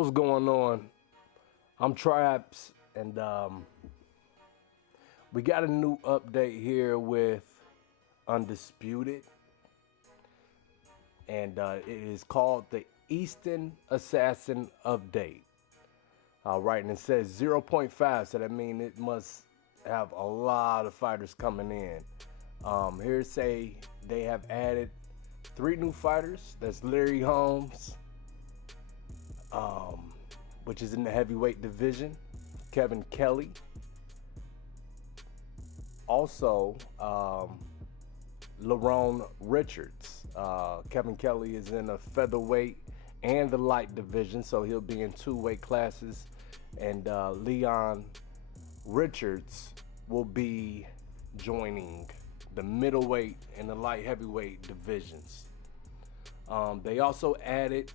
What's going on? I'm Traps, and we got a new update here with Undisputed, and it is called the Eastern Assassin Update. Right, and it says 0.5, so that means it must have a lot of fighters coming in. Here say they have added 3 new fighters. That's Larry Holmes, which is in the heavyweight division, Kevin Kelly. Also, Lerone Richards. Kevin Kelly is in a featherweight and the light division, so he'll be in 2 weight classes. And Leon Richards will be joining the middleweight and the light heavyweight divisions. They also added,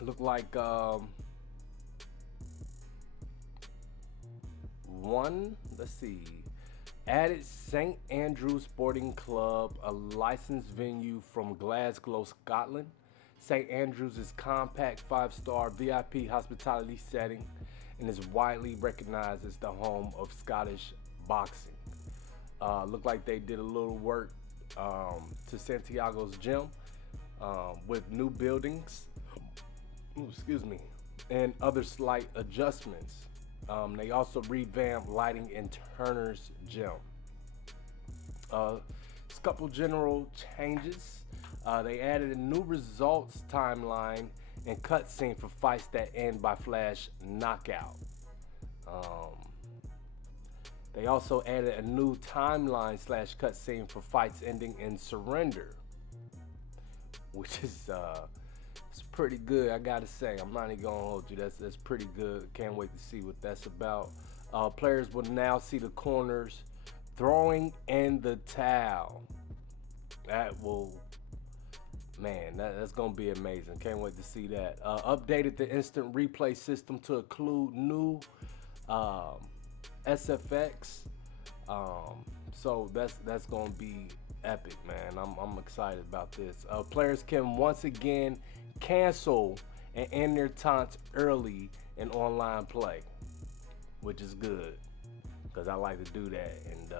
look like added St. Andrews Sporting Club, a licensed venue from Glasgow, Scotland. St. Andrews is compact 5-star VIP hospitality setting and is widely recognized as the home of Scottish boxing. Look like they did a little work to Santiago's gym with new buildings, and other slight adjustments. They also revamped lighting in Turner's gym. A couple general changes. They added a new results timeline and cutscene for fights that end by flash knockout. They also added a new timeline / cutscene for fights ending in surrender, which is it's pretty good, I gotta say. I'm not even gonna hold you. That's pretty good. Can't wait to see what that's about. Players will now see the corners throwing in the towel. That will, man, that's gonna be amazing. Can't wait to see that. Updated the instant replay system to include new SFX. So that's gonna be epic, man. I'm excited about this. Players can once again cancel and end their taunts early in online play, which is good because I like to do that. And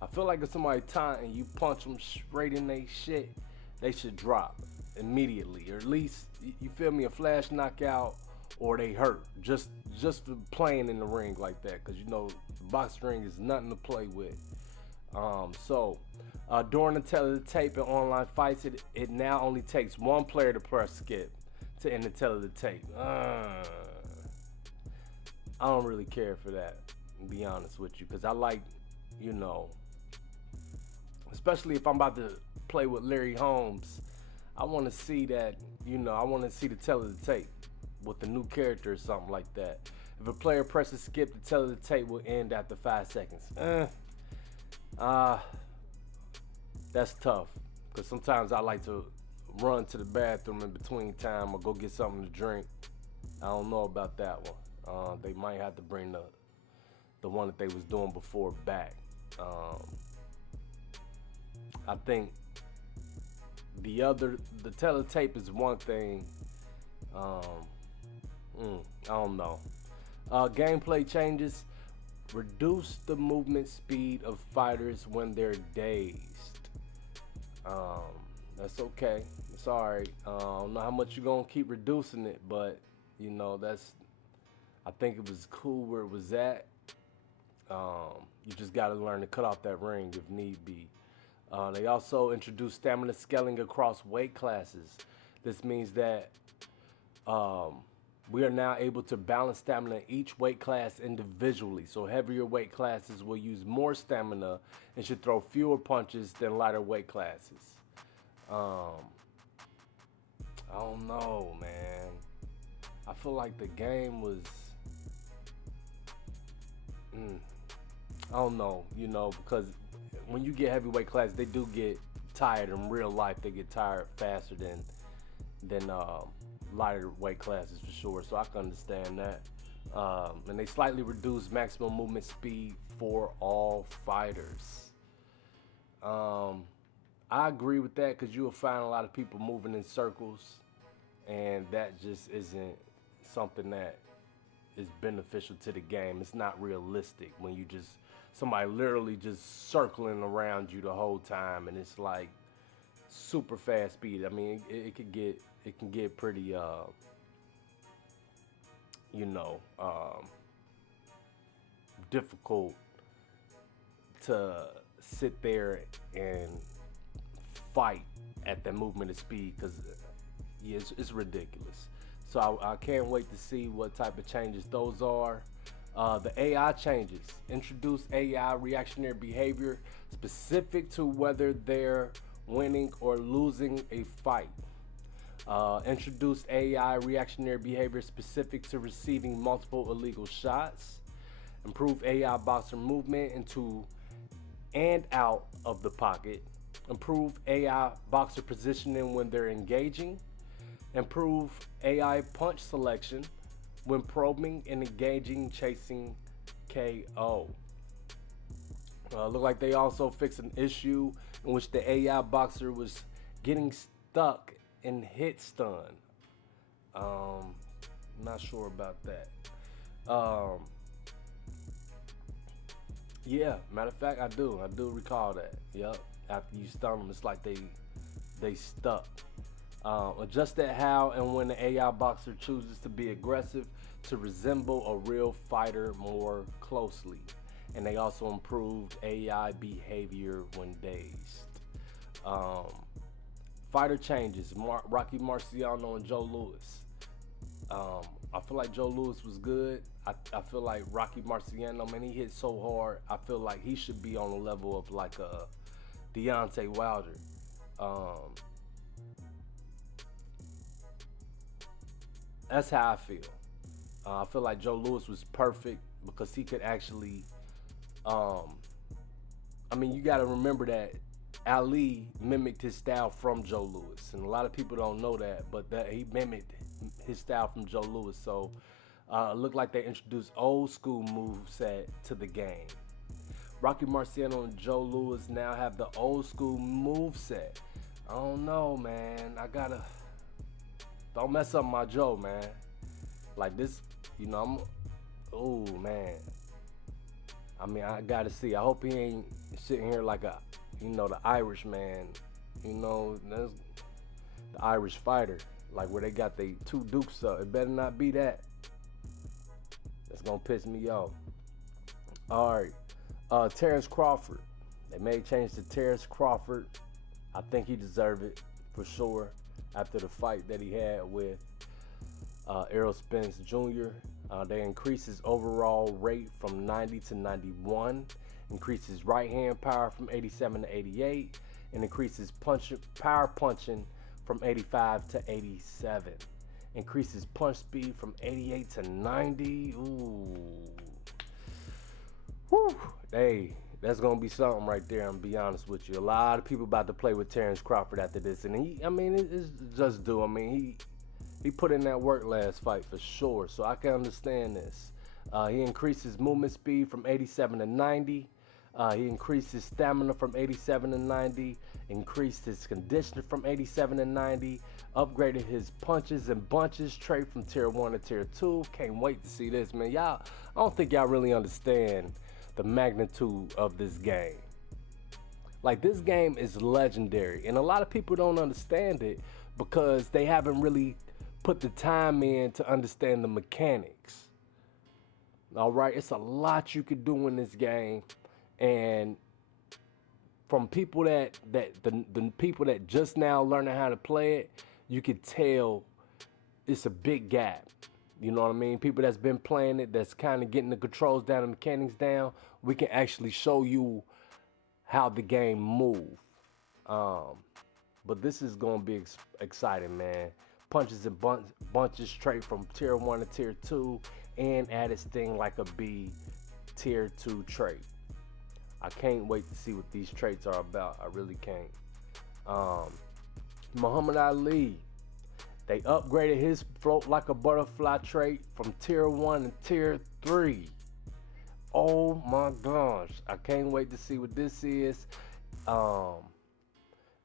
I feel like if somebody taunt and you punch them straight in their shit, they should drop immediately, or at least, you feel me, a flash knockout, or they hurt just for playing in the ring like that, because you know the boxing ring is nothing to play with. During the tele-tape and online fights, it now only takes one player to press skip to end the tele-tape. I don't really care for that, to be honest with you, because I like, you know, especially if I'm about to play with Larry Holmes, I want to see that, you know, I want to see the tele-tape with the new character or something like that. If a player presses skip, the tele-tape will end after 5 seconds. That's tough, because sometimes I like to run to the bathroom in between time or go get something to drink. I don't know about that one. They might have to bring the one that they was doing before back. I think the teletape is one thing. I don't know. Gameplay changes. Reduce the movement speed of fighters when they're dazed. That's okay. It's alright. I don't know how much you're gonna keep reducing it, but you know, I think it was cool where it was at. You just gotta learn to cut off that ring if need be. They also introduced stamina scaling across weight classes. This means that we are now able to balance stamina in each weight class individually. So heavier weight classes will use more stamina and should throw fewer punches than lighter weight classes. I don't know, man. I feel like the game was, I don't know, you know, because when you get heavyweight class, they do get tired in real life. They get tired faster than lighter weight classes, for sure, so I can understand that. And they slightly reduced maximum movement speed for all fighters. I agree with that, because you will find a lot of people moving in circles and that just isn't something that is beneficial to the game. It's not realistic when you just somebody literally just circling around you the whole time, and it's like super fast speed. I mean, it can get pretty you know difficult to sit there and fight at that movement of speed because yeah, it's ridiculous. So I can't wait to see what type of changes those are. The AI changes introduce AI reactionary behavior specific to whether they're winning or losing a fight. Introduced AI reactionary behavior specific to receiving multiple illegal shots. Improve AI boxer movement into and out of the pocket. Improve AI boxer positioning when they're engaging. Improve AI punch selection when probing and engaging, chasing KO. Look like they also fixed an issue in which the AI boxer was getting stuck in hit stun. Not sure about that. Um, yeah, matter of fact, I do. I do recall that. Yep. After you stun them, it's like they stuck. Adjusted how and when the AI boxer chooses to be aggressive to resemble a real fighter more closely. And they also improved AI behavior when dazed. Um, Fighter changes, Rocky Marciano and Joe Louis. I feel like Joe Louis was good. I feel like Rocky Marciano, man, he hit so hard. I feel like he should be on the level of like a Deontay Wilder. Um, that's how I feel. I feel like Joe Louis was perfect because he could actually. Um, I mean, you got to remember that Ali mimicked his style from Joe Louis, and a lot of people don't know that, but that he mimicked his style from Joe Louis. So, it looked like they introduced old school moveset to the game. Rocky Marciano and Joe Louis now have the old school moveset. I don't know, man. I gotta don't mess up my Joe, man. Like this, I'm. Oh man. I mean, I gotta see. I hope he ain't sitting here like the Irish man. That's the Irish fighter, like where they got they two dukes up. It better not be that. That's gonna piss me off. All right, Terrence Crawford. They made change to Terrence Crawford. I think he deserved it for sure after the fight that he had with Errol Spence Jr. They increased his overall rate from 90 to 91, increased his right hand power from 87 to 88, and increased his power punching from 85 to 87. Increased his punch speed from 88 to 90. Ooh. Whew. Hey, that's gonna be something right there. I'm gonna be honest with you. A lot of people about to play with Terrence Crawford after this, and it's just due. I mean, he put in that work last fight for sure, so I can understand this. He increased his movement speed from 87 to 90. He increased his stamina from 87 to 90. Increased his conditioning from 87 to 90. Upgraded his punches and bunches trait from tier 1 to tier 2. Can't wait to see this, man. I don't think y'all really understand the magnitude of this game. Like, this game is legendary, and a lot of people don't understand it because they haven't really put the time in to understand the mechanics. All right, it's a lot you could do in this game, and from people the people that just now learning how to play it, you could tell it's a big gap. You know what I mean? People that's been playing it, that's kind of getting the controls down, the mechanics down, we can actually show you how the game move. But this is gonna be exciting, man. Punches and bunches straight from tier 1 to tier 2, and added sting like a B tier 2 trait. I can't wait to see what these traits are about. I really can't. Muhammad Ali, they upgraded his float like a butterfly trait from tier 1 to tier 3. Oh my gosh, I can't wait to see what this is.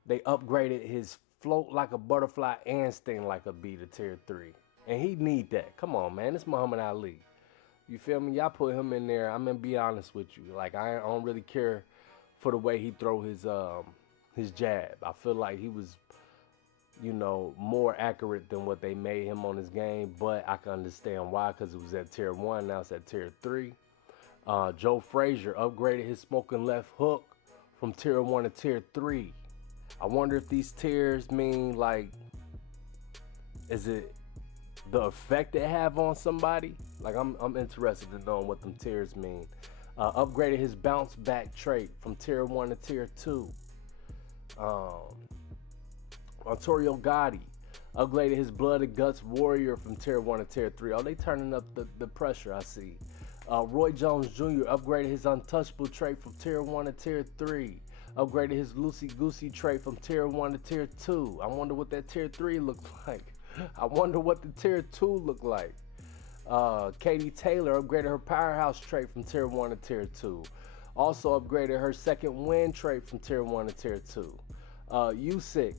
They upgraded his float like a butterfly and sting like a bee to tier 3. And he need that. Come on, man. It's Muhammad Ali. You feel me? Y'all put him in there. I'm gonna be honest with you. Like I don't really care for the way he throw his jab. I feel like he was, more accurate than what they made him on his game. But I can understand why, because it was at tier 1. Now it's at tier 3. Joe Frazier upgraded his smoking left hook from tier 1 to tier 3. I wonder if these tiers mean, like, is it the effect they have on somebody? Like, I'm interested in knowing what them tiers mean. Upgraded his bounce back trait from tier 1 to tier 2. Arturo Gotti upgraded his blood and guts warrior from tier 1 to tier 3. Oh, they turning up the pressure, I see. Roy Jones Jr. upgraded his untouchable trait from tier 1 to tier 3. Upgraded his loosey goosey trait from tier 1 to tier 2. I wonder what that tier 3 looks like. I wonder what the tier 2 look like. Katie Taylor upgraded her powerhouse trait from tier 1 to tier 2. Also upgraded her second win trait from tier 1 to tier 2. Usyk,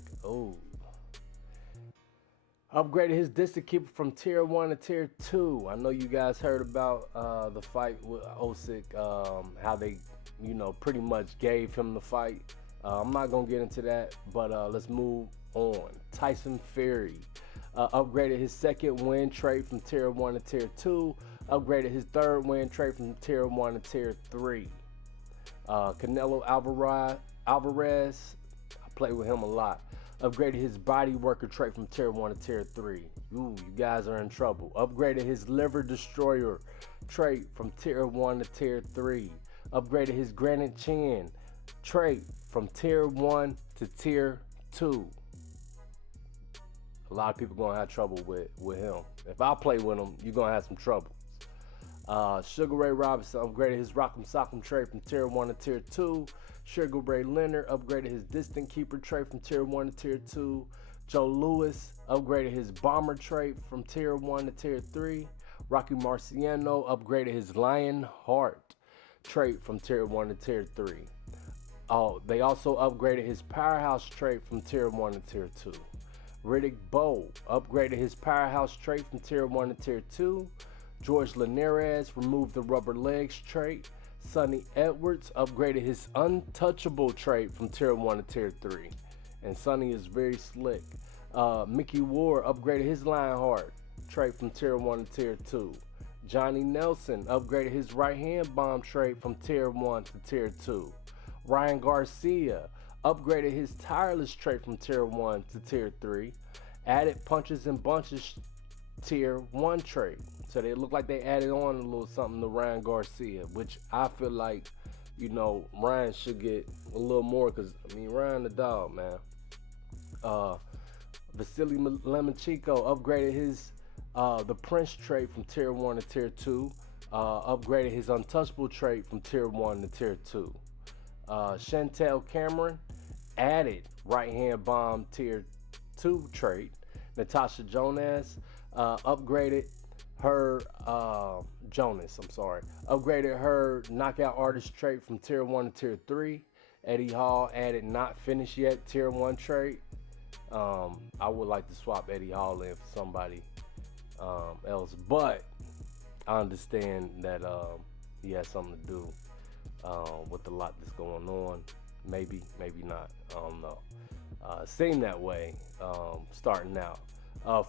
upgraded his distant keeper from tier 1 to tier 2. I know you guys heard about the fight with Usyk, how they, pretty much gave him the fight. I'm not going to get into that, but let's move on. Tyson Fury upgraded his second win trait from tier 1 to tier 2. Upgraded his third win trait from tier 1 to tier 3. Canelo Alvarez, I play with him a lot. Upgraded his body worker trait from tier 1 to tier 3. Ooh, you guys are in trouble. Upgraded his liver destroyer trait from tier 1 to tier 3. Upgraded his granite chin trait from tier 1 to tier 2. A lot of people gonna have trouble with him. If I play with him, you're gonna have some trouble. Sugar Ray Robinson upgraded his Rock'em Sock'em trait from tier 1 to tier 2. Sugar Ray Leonard upgraded his distant keeper trait from tier 1 to tier 2. Joe Louis upgraded his bomber trait from tier 1 to tier 3. Rocky Marciano upgraded his lion heart trait from tier 1 to tier 3. Oh, they also upgraded his powerhouse trait from tier 1 to tier 2. Riddick Bowe upgraded his powerhouse trait from tier 1 to tier 2. George Linares removed the rubber legs trait. Sonny Edwards upgraded his untouchable trait from tier 1 to tier 3. And Sonny is very slick. Mickey Ward upgraded his Lionheart trait from tier 1 to tier 2. Johnny Nelson upgraded his right hand bomb trait from tier 1 to tier 2. Ryan Garcia upgraded his tireless trait from tier 1 to tier 3. Added punches and bunches tier 1 trait. So they look like they added on a little something to Ryan Garcia, which I feel like, Ryan should get a little more, because, Ryan the dog, man. Vasily Lomachenko upgraded his the Prince trait from tier 1 to tier 2. Upgraded his untouchable trait from tier 1 to tier 2. Chantel Cameron added right hand bomb tier 2 trait. Natasha Jonas upgraded her upgraded her knockout artist trait from tier 1 to tier 3. Eddie Hall added not finished yet tier 1 trait. I would like to swap Eddie Hall in for somebody else, but I understand that he has something to do with the lot that's going on. Maybe not. I don't know. Seemed that way starting out.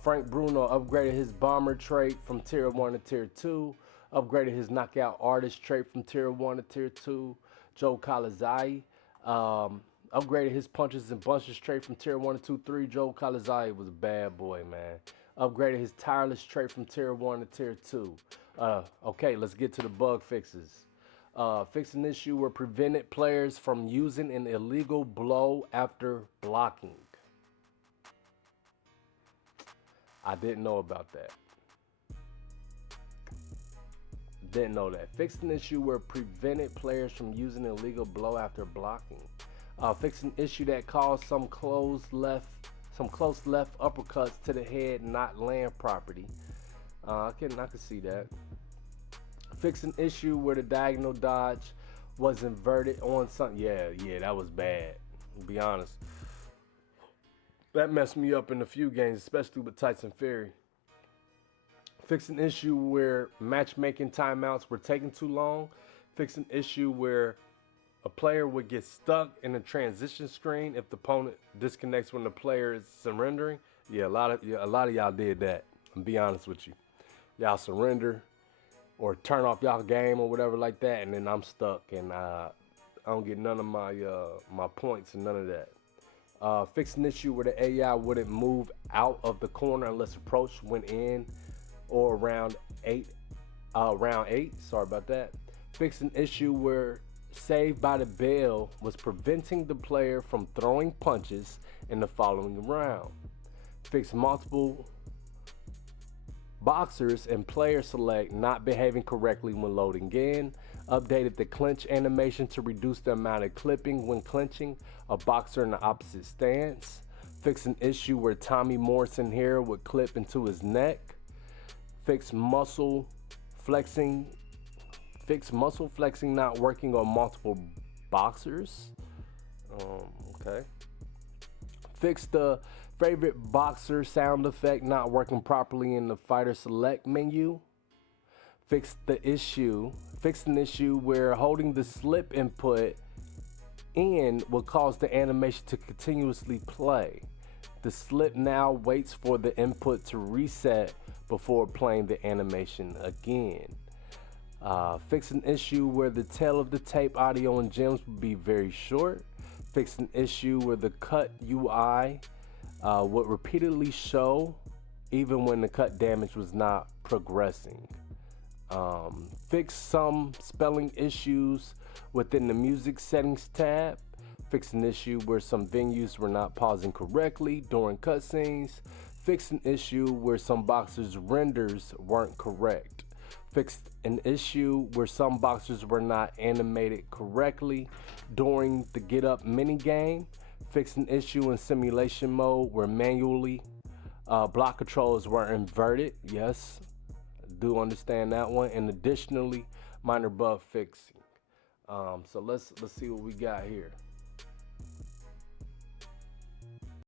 Frank Bruno upgraded his bomber trait from tier 1 to tier 2. Upgraded his knockout artist trait from tier 1 to tier 2. Joe Calazai upgraded his punches and bunches trait from tier 1 to 2, 3. Joe Calazai was a bad boy, man. Upgraded his tireless trait from tier 1 to tier 2. Okay, let's get to the bug fixes. Fixed an issue where prevented players from using an illegal blow after blocking. I didn't know about that. Didn't know that. Fixed an issue where prevented players from using an illegal blow after blocking. Fixed an issue that caused some close left uppercuts to the head not land property. I can see that. Fix an issue where the diagonal dodge was inverted on something. Yeah, that was bad. To be honest, That messed me up in a few games, especially with Tyson Fury. Fix an issue where matchmaking timeouts were taking too long. Fix an issue where a player would get stuck in a transition screen if the opponent disconnects when the player is surrendering. Yeah, a lot of y'all did that. I'm be honest with you. Y'all surrender or turn off y'all game or whatever like that, and then I'm stuck and I don't get none of my points and none of that. Fix an issue where the AI wouldn't move out of the corner unless approach went in or around round eight. Sorry about that. Fix an issue where Saved by the Bell was preventing the player from throwing punches in the following round. Fix multiple boxers and player select not behaving correctly when loading in. Updated the clinch animation to reduce the amount of clipping when clinching a boxer in the opposite stance. Fix an issue where Tommy Morrison hair would clip into his neck. Fix muscle flexing. Fix muscle flexing not working on multiple boxers. Okay. Fix the favorite boxer sound effect not working properly in the fighter select menu. Fix an issue where holding the slip input in will cause the animation to continuously play. The slip now waits for the input to reset before playing the animation again. Fix an issue where the tail of the tape audio and gems would be very short. Fix an issue where the cut UI would repeatedly show even when the cut damage was not progressing. Fix some spelling issues within the music settings tab. Fix an issue where some venues were not pausing correctly during cutscenes. Fix an issue where some boxers' renders weren't correct. Fix an issue where some boxers were not animated correctly during the Get Up minigame. Fix an issue in simulation mode where manually block controls were inverted. Yes, I do understand that one. And additionally, minor bug fixing. So let's see what we got here.